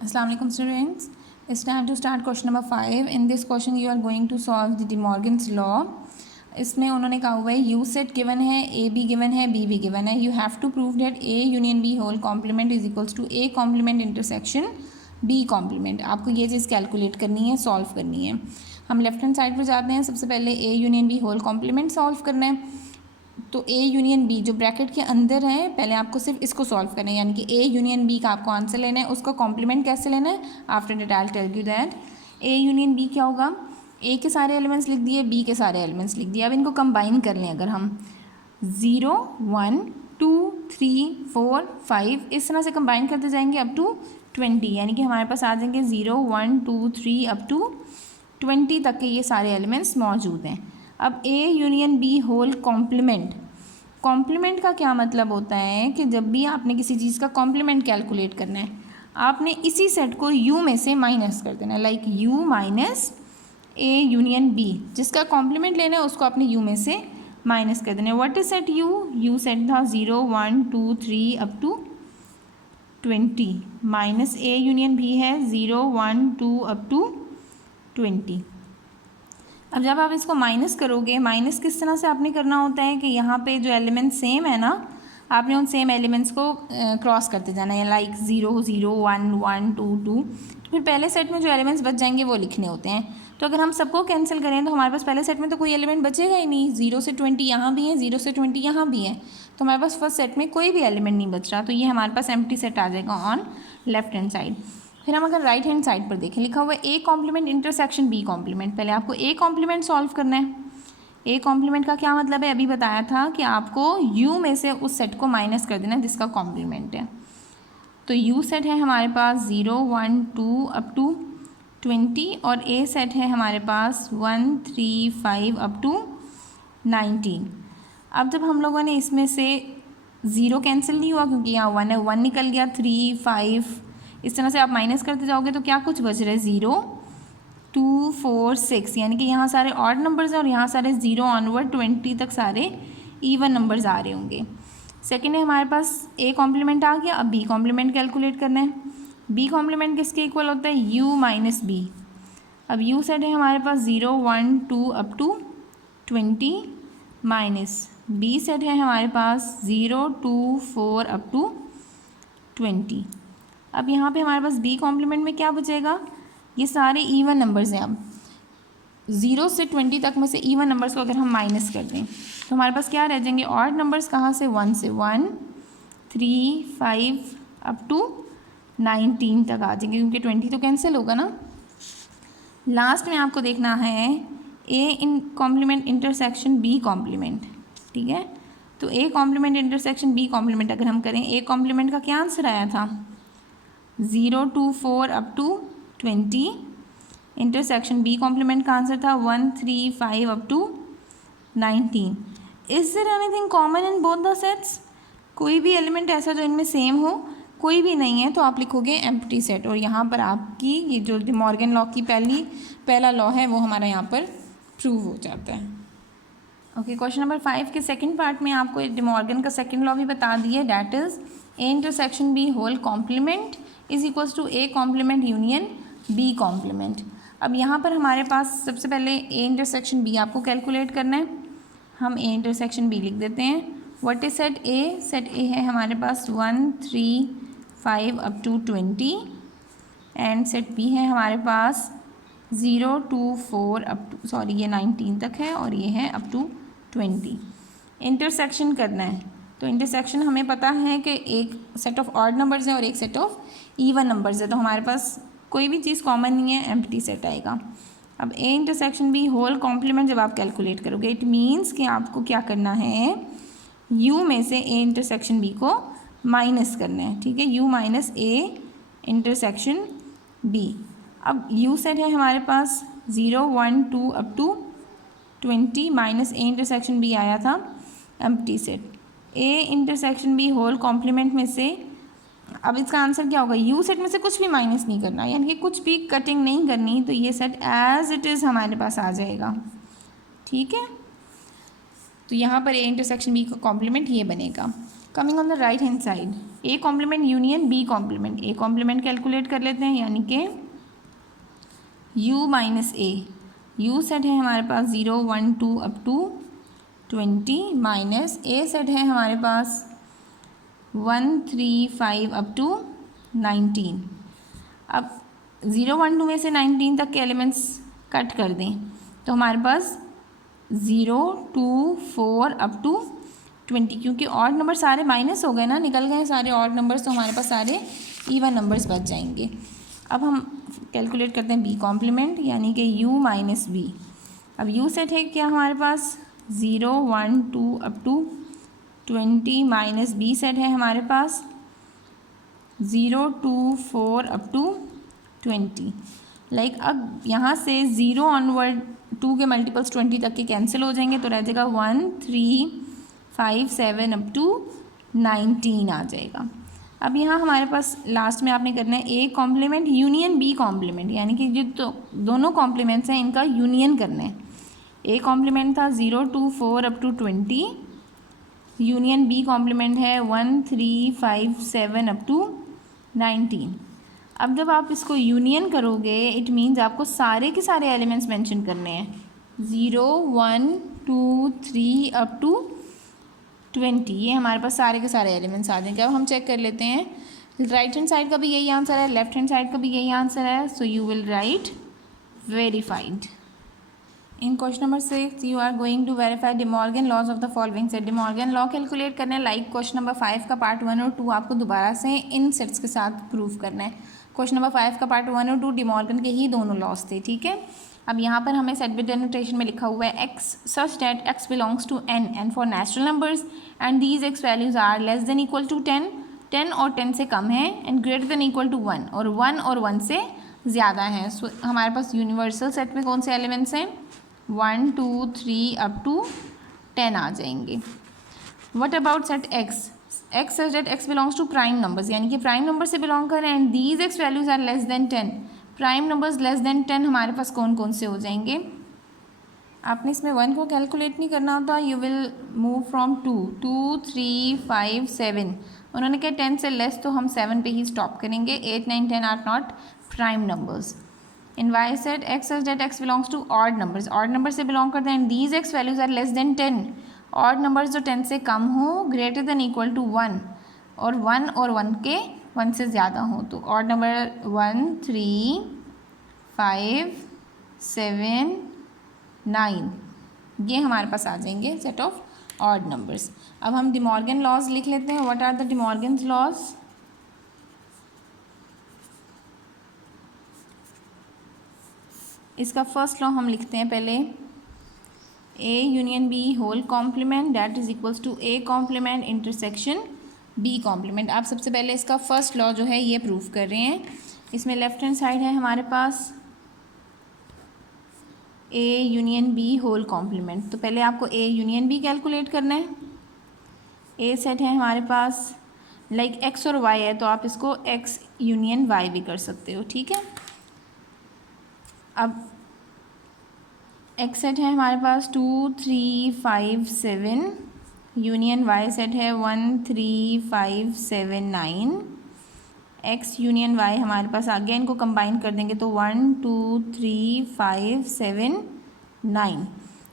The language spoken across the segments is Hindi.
Assalamu alaikum students. It's time to start question number 5. In this question you are going to solve the De Morgan's law. इसमें उन्होंने कहा हुआ है यू सेट गिवन है, ए बी गिवन है, बी भी गिवन है. You have to prove that A union B whole complement is equals to A complement intersection B complement. आपको ये चीज़ कैलकुलेट करनी है, सॉल्व करनी है. हम लेफ्ट हैंड साइड पर जाते हैं. सबसे पहले A union B whole complement solve करना है. तो ए यूनियन बी जो ब्रैकेट के अंदर है, पहले आपको सिर्फ इसको सॉल्व करना है, यानी कि ए यूनियन बी का आपको आंसर लेना है. उसका कॉम्प्लीमेंट कैसे लेना है, after that I will tell you that. A union B क्या होगा, ए के सारे एलिमेंट्स लिख दिए, बी के सारे एलिमेंट्स लिख दिए. अब इनको कंबाइन कर लें. अगर हम 0 1 2 3 4 5 इस तरह से कंबाइन करते जाएंगे अप टू 20, यानी कि हमारे पास आ जाएंगे 0 1 2 3 अप टू 20 तक के ये सारे एलिमेंट्स मौजूद हैं. अब A union B whole complement. Complement का क्या मतलब होता है कि जब भी आपने किसी चीज़ का कॉम्प्लीमेंट कैलकुलेट करना है, आपने इसी सेट को यू में से माइनस कर देना है. Like U minus A union B, जिसका कॉम्प्लीमेंट लेना है उसको आपने यू में से माइनस कर देना है. What is set U, U set था 0 1 2 3 up to 20 minus A union B है 0 1 2 अप टू 20. अब जब आप इसको माइनस करोगे, माइनस किस तरह से आपने करना होता है कि यहाँ पे जो एलिमेंट सेम है ना, आपने उन सेम एलिमेंट्स को क्रॉस करते जाना है. लाइक 0 0 1 1 2 2. तो फिर पहले सेट में जो एलिमेंट्स बच जाएंगे वो लिखने होते हैं. तो अगर हम सबको कैंसिल करें तो हमारे पास पहले सेट में तो कोई एलिमेंट बचेगा ही नहीं. 0 से 20 यहाँ भी है, 0 से 20 यहाँ भी है, तो हमारे पास फर्स्ट सेट में कोई भी एलिमेंट नहीं बच रहा. तो ये हमारे पास एम्प्टी सेट आ जाएगा ऑन लेफ्ट हैंड साइड. फिर हम अगर राइट हैंड साइड पर देखें, लिखा हुआ है A complement intersection B complement. पहले आपको ए कॉम्प्लीमेंट सॉल्व करना है. ए कॉम्प्लीमेंट का क्या मतलब है, अभी बताया था कि आपको यू में से उस सेट को माइनस कर देना है जिसका कॉम्प्लीमेंट है. तो यू सेट है हमारे पास 0 1 2 अप टू 20 और ए सेट है हमारे पास 1 3 5 अप टू 19. अब जब हम लोगों ने इसमें से 0 कैंसिल नहीं हुआ क्योंकि यहाँ 1 है, 1 निकल गया, 3 5 इस तरह से आप माइनस करते जाओगे तो क्या कुछ बच रहा है 0 2 4 6, यानी कि यहाँ सारे ऑड नंबर्स हैं और यहाँ सारे 0 ऑनवर्ड 20 तक सारे इवन नंबर्स आ रहे होंगे. सेकेंड है हमारे पास ए कॉम्प्लीमेंट आ गया. अब बी कॉम्प्लीमेंट कैलकुलेट करना है. बी कॉम्प्लीमेंट किसके इक्वल होता है, यू माइनस बी. अब यू सेट है हमारे पास 0 1 2 up to 20 minus B set है हमारे पास 0 2 4 अप टू 20. अब यहाँ पे हमारे पास बी कॉम्प्लीमेंट में क्या बचेगा, ये सारे इवन नंबर्स हैं. अब 0 से 20 तक में से इवन नंबर्स को अगर हम माइनस कर दें तो हमारे पास क्या रह जाएंगे, ऑड नंबर्स कहाँ से, 1 से 1 3 5 अप टू 19 तक आ जाएंगे क्योंकि 20 तो कैंसिल होगा ना. लास्ट में आपको देखना है ए इन कॉम्प्लीमेंट इंटरसेक्शन बी कॉम्प्लीमेंट. ठीक है, तो A complement intersection B complement अगर हम करें, ए कॉम्प्लीमेंट का क्या आंसर आया था 0 2 4 up to 20. Intersection B complement का आंसर था 1 3 5 up to 19. Is there anything common in both the sets, कोई भी एलिमेंट ऐसा जो इनमें सेम हो, कोई भी नहीं है तो आप लिखोगे एम्प्टी सेट. और यहाँ पर आपकी ये जो डे मॉर्गन लॉ की पहला लॉ है वो हमारा यहाँ पर प्रूव हो जाता है. ओके, क्वेश्चन नंबर 5 के सेकंड पार्ट में आपको डे मॉर्गन का सेकंड लॉ भी बता दिए, that is A intersection B whole complement is equals to A complement union B complement. अब यहाँ पर हमारे पास सबसे पहले ए इंटरसेक्शन बी आपको कैलकुलेट करना है. हम ए इंटरसेक्शन बी लिख देते हैं. What is set A, set A है हमारे पास 1 3 5 up to 20 and set B है हमारे पास 0 2 4 अप टू, सॉरी ये 19 तक है और ये है अप टू 20. इंटरसेक्शन करना है तो इंटरसेक्शन हमें पता है कि एक सेट ऑफ ऑड नंबर्स है और एक सेट ऑफ इवन नंबर्स है, तो हमारे पास कोई भी चीज़ कॉमन नहीं है, एम्प्टी सेट आएगा. अब A intersection B whole complement जब आप कैलकुलेट करोगे, इट मीन्स कि आपको क्या करना है, यू में से ए इंटरसेक्शन बी को माइनस करना है. ठीक है, U minus A intersection B. अब यू सेट है हमारे पास 0 1 2 up to 20 minus A intersection B आया था empty set. A intersection B whole complement में से अब इसका आंसर क्या होगा, यू सेट में से कुछ भी माइनस नहीं करना, यानी कि कुछ भी कटिंग नहीं करनी, तो ये सेट एज इट इज़ हमारे पास आ जाएगा. ठीक है, तो यहाँ पर ए इंटरसेक्शन बी का कॉम्प्लीमेंट ये बनेगा. Coming on the right hand side, A complement union B complement, A complement calculate कर लेते हैं, यानी कि u minus A, U set है हमारे पास 0 1 2 up to 20 minus A set है हमारे पास 1 3 5 अप टू 19। अब 0 1 2 में से 19 तक के एलिमेंट्स कट कर दें तो हमारे पास 0 2 4 अप टू 20, क्योंकि ऑड नंबर सारे माइनस हो गए ना, निकल गए सारे ऑड नंबर्स, तो हमारे पास सारे इवन नंबर्स बच जाएंगे। अब हम कैलकुलेट करते हैं बी कॉम्प्लीमेंट, यानी कि u माइनस बी। अब u सेट है क्या हमारे पास 0 1 2 up to 20 minus B set है हमारे पास 0 2 4 अप टू 20। लाइक अब यहाँ से 0 ऑनवर्ड 2 के मल्टीपल्स 20 तक के कैंसिल हो जाएंगे, तो रह जाएगा 1 3 5 7 अप टू 19 आ जाएगा। अब यहाँ हमारे पास लास्ट में आपने करना है A complement union B complement, यानी कि जो दोनों कॉम्प्लीमेंट्स हैं इनका यूनियन करना है। ए कॉम्प्लीमेंट था 0 2 4 up to 20, union B complement है 1 3 5 7 अप टू 19। अब जब आप इसको यूनियन करोगे इट मीन्स आपको सारे के सारे एलिमेंट्स मेंशन करने हैं, 0 1 2 3 अप टू 20, ये हमारे पास सारे के सारे एलिमेंट्स आ जाएंगे। अब हम चेक कर लेते हैं, राइट हैंड साइड का भी यही आंसर है, लेफ्ट हैंड साइड का भी यही आंसर है, so you will write verified. In question number 6 you are going to verify De Morgan laws of the following set. De Morgan law calculate करना है, लाइक क्वेश्चन नंबर 5 का पार्ट 1 और 2 आपको दोबारा से इन सेट्स के साथ प्रूव करना है। क्वेश्चन नंबर 5 का पार्ट 1 और 2 डिमॉर्गन के ही दोनों लॉज थे, ठीक है। अब यहाँ पर हमें सेट बिट डेनोटेशन में लिखा हुआ है x such that x belongs to n and for natural numbers and these x values are less than equal to 10, 10 और 10 से कम है, and greater than equal to 1 और 1 से ज़्यादा है। सो हमारे पास यूनिवर्सल सेट में कौन से एलिमेंट्स हैं, 1 2 3 अप टू 10 आ जाएंगे। What about set x such that x belongs to prime numbers, यानी कि प्राइम नंबर से बिलोंग करें, and these x values are less than 10, prime numbers less than 10 हमारे पास कौन कौन से हो जाएंगे। आपने इसमें 1 को कैलकुलेट नहीं करना होता, यू विल मूव फ्रॉम 2 2 3 5 7, उन्होंने कहा 10 से लेस, तो हम 7 पे ही स्टॉप करेंगे। 8 9 10 are not prime numbers. In Y set X such that X belongs to odd numbers, odd number से बिलोंग करते हैं, and these X values are less than 10, odd numbers जो 10 से कम हो, ग्रेटर देन इक्वल टू 1 और 1 के 1 से ज़्यादा हो, तो ऑड नंबर 1 3 5 7 9 ये हमारे पास आ जाएंगे सेट ऑफ ऑड नंबर्स। अब हम डिमॉर्गन लॉज लिख लेते हैं। What are the De Morgan laws. इसका फर्स्ट लॉ हम लिखते हैं पहले, A union B whole complement that is equals to A complement intersection B complement. आप सबसे पहले इसका फर्स्ट लॉ जो है ये प्रूव कर रहे हैं। इसमें लेफ्ट हैंड साइड है हमारे पास A union B whole complement, तो पहले आपको ए यूनियन बी कैलकुलेट करना है। ए सेट है हमारे पास, लाइक एक्स और वाई है, तो आप इसको एक्स यूनियन वाई भी कर सकते हो, ठीक है। अब एक्स सेट है हमारे पास 2 3 5 7, यूनियन वाई सेट है 1 3 5 7 9, एक्स यूनियन वाई हमारे पास आ गया, इनको कंबाइन कर देंगे तो 1 2 3 5 7 9।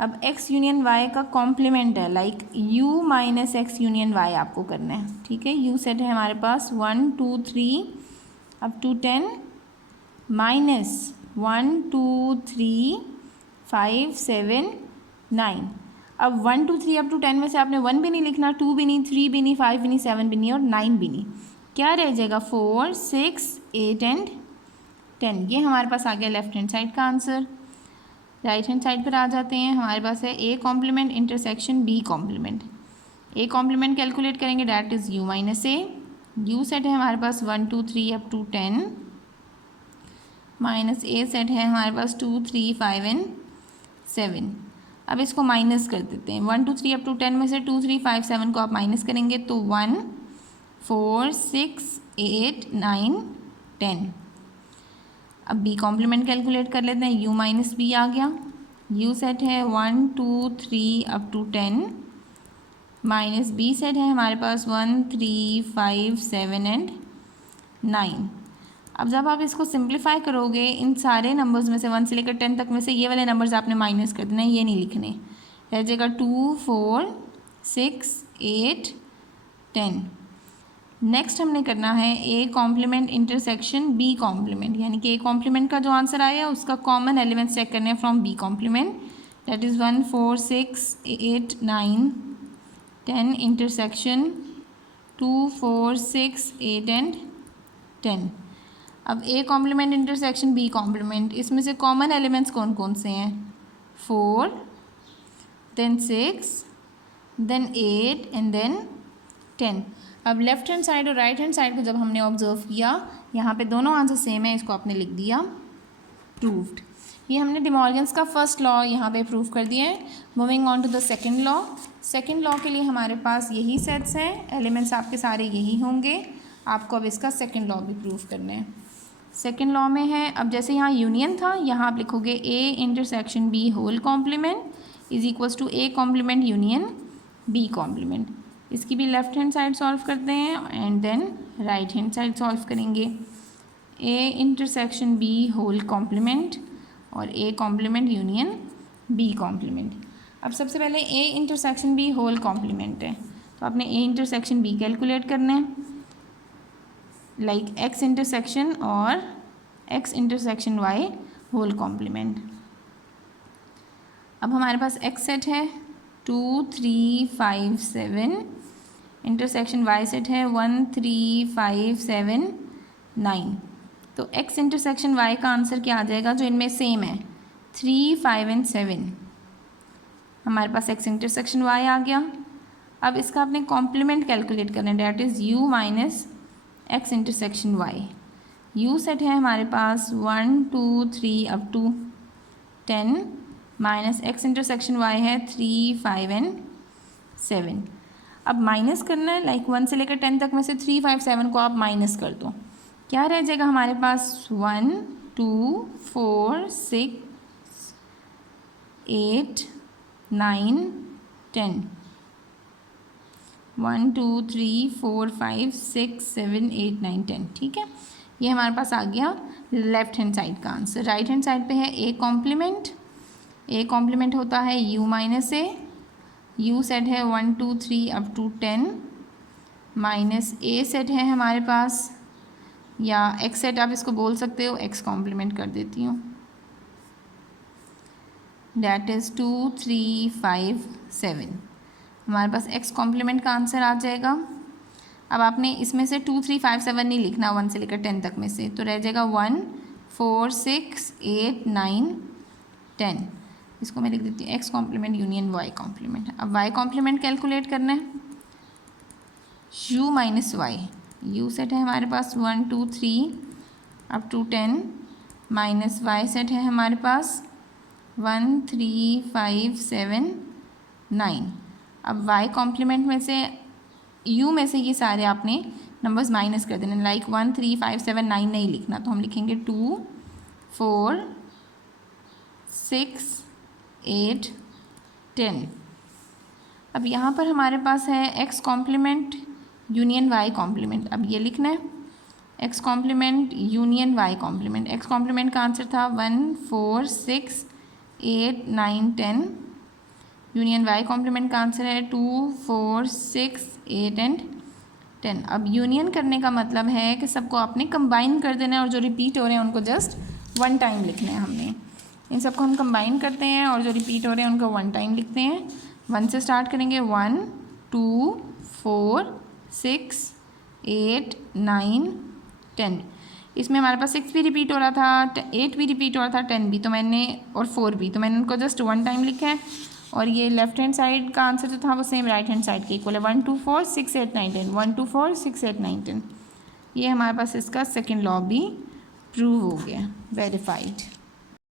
अब एक्स यूनियन वाई का कॉम्प्लीमेंट है, like U minus X union Y आपको करना है, ठीक है। यू सेट है हमारे पास 1 2 3 अप टू 10 माइनस 1 2 3 5 7 9। अब 1 2 3 अप टू 10 में से आपने 1 भी नहीं लिखना, 2 भी नहीं, 3 भी नहीं, 5 भी नहीं, 7 भी नहीं और 9 भी नहीं। क्या रह जाएगा 4 6 8 एंड 10। ये हमारे पास आ गया लेफ्ट हैंड साइड का आंसर। राइट हैंड साइड पर आ जाते हैं, हमारे पास है A complement intersection B complement. A complement calculate करेंगे that is U minus A. U set है हमारे पास 1 2 3 up to 10 minus A set है हमारे पास 2 3 5 एंड 7। अब इसको माइनस कर देते हैं, 1 2 3 अप टू 10 में से 2 3 5 7 को आप माइनस करेंगे तो 1 4 6 8 9 10। अब बी कॉम्प्लीमेंट कैलकुलेट कर लेते हैं, u माइनस बी आ गया। u सेट है 1 2 3 up to 10 minus B set है हमारे पास 1, 3, 5, 7 एंड 9। अब जब आप इसको सिंप्लीफाई करोगे इन सारे नंबर्स में से 1 से लेकर 10 तक में से ये वाले नंबर्स आपने माइनस कर देना, ये नहीं लिखने। रह जाएगा 2, 4, 6, 8, 10। नेक्स्ट हमने करना है A complement intersection B complement, यानी कि ए कॉम्प्लीमेंट का जो आंसर आया उसका कॉमन एलिमेंट्स चेक करने हैं from B complement. That is 1, 4, 6, 8, 9, 10 intersection 2, 4, 6, 8 and 10। अब A complement intersection B complement, इसमें से कॉमन एलिमेंट्स कौन कौन से हैं? 4, देन 6, देन 8 एंड देन 10। अब लेफ्ट हैंड साइड और राइट हैंड साइड को जब हमने ऑब्जर्व किया, यहाँ पे दोनों आंसर सेम है, इसको आपने लिख दिया प्रूव्ड। ये हमने डिमॉर्गन्स का फर्स्ट लॉ यहाँ पे प्रूव कर दिया है। Moving on to the second law. Second law के लिए हमारे पास यही सेट्स हैं, एलिमेंट्स आपके सारे यही होंगे। आपको अब इसका सेकंड लॉ भी प्रूव करना है। सेकंड लॉ में है, अब जैसे यहाँ यूनियन था, यहाँ आप लिखोगे A intersection B whole complement is equals to A complement union B complement. इसकी भी लेफ्ट हैंड साइड सॉल्व करते हैं and then right hand side solve करेंगे। A intersection B whole complement और A complement union B complement. अब सबसे पहले A intersection B whole complement है, तो आपने ए इंटरसेक्शन बी कैलकुलेट करना है, लाइक एक्स इंटरसेक्शन और X intersection Y whole complement. अब हमारे पास एक्स सेट है 2, 3, 5, 7, इंटरसेक्शन वाई सेट है 1, 3, 5, 7, 9। तो एक्स इंटरसेक्शन वाई का आंसर क्या आ जाएगा जो इनमें सेम है? 3, 5 एंड 7। हमारे पास एक्स इंटरसेक्शन वाई आ गया। अब इसका आपने कॉम्प्लीमेंट कैलकुलेट करना है, that is U minus X intersection Y. U set है हमारे पास 1, 2, 3 up to 10 minus X intersection Y है 3, 5 एंड 7। अब माइनस करना है, लाइक 1 से लेकर 10 तक में से 3, 5, 7 को आप माइनस कर दो, क्या रह जाएगा हमारे पास? 1, 2, 4, 6, 8, 9, 10। 1, 2, 3, 4, 5, 6, 7, 8, 9, 10। ठीक है, ये हमारे पास आ गया लेफ्ट हैंड साइड का आंसर। राइट हैंड साइड पे है ए कॉम्प्लीमेंट। ए कॉम्प्लीमेंट होता है U minus A. U set है 1, 2, 3 up to 10 minus A set है हमारे पास, या एक्स सेट आप इसको बोल सकते हो, एक्स कॉम्प्लीमेंट कर देती हूँ, डैट इज़ 2, 3, 5, 7। हमारे पास एक्स कॉम्प्लीमेंट का आंसर आ जाएगा। अब आपने इसमें से 2, 3, 5, 7 नहीं लिखना 1 से लेकर 10 तक में से, तो रह जाएगा 1, 4, 6, 8, 9, 10। इसको मैं लिख देती हूँ X complement union Y complement. अब वाई कॉम्प्लीमेंट कैलकुलेट करना है, U minus Y. U set है हमारे पास 1, 2, 3 up to 10 minus Y set है हमारे पास 1, 3, 5, 7, 9। अब वाई कॉम्प्लीमेंट में से यू में से ये सारे आपने नंबर्स माइनस कर देने, लाइक 1, 3, 5, 7, 9 नहीं लिखना, तो हम लिखेंगे 2, 4, 6, 8, 10। अब यहाँ पर हमारे पास है X complement union Y complement. अब ये लिखना है X complement union Y complement. X complement का आंसर था 1, 4, 6, 8, 9, 10। यूनियन वाई कॉम्प्लीमेंट का आंसर है 2, 4, 6, 8 एंड 10। अब यूनियन करने का मतलब है कि सबको आपने कंबाइन कर देना है और जो रिपीट हो रहे हैं उनको जस्ट 1 टाइम लिखना है। हमने इन सबको हम कंबाइन करते हैं और जो रिपीट हो रहे हैं उनको 1 टाइम लिखते हैं। 1 से स्टार्ट करेंगे, 1, 2, 4, 6, 8, 9, 10। इसमें हमारे पास 6 भी रिपीट हो रहा था, 8 भी रिपीट हो रहा था, 10 भी, तो मैंने और 4 भी, तो मैंने उनको जस्ट 1 टाइम लिखा है। और ये लेफ्ट हैंड साइड का आंसर जो था वो सेम राइट हैंड साइड के इक्वल है, 1, 2, 4, 6, 8, 9, 10। 1, 2, 4, 6, 8, 9, 10। ये हमारे पास इसका सेकेंड लॉ भी प्रूव हो गया, वेरीफाइड।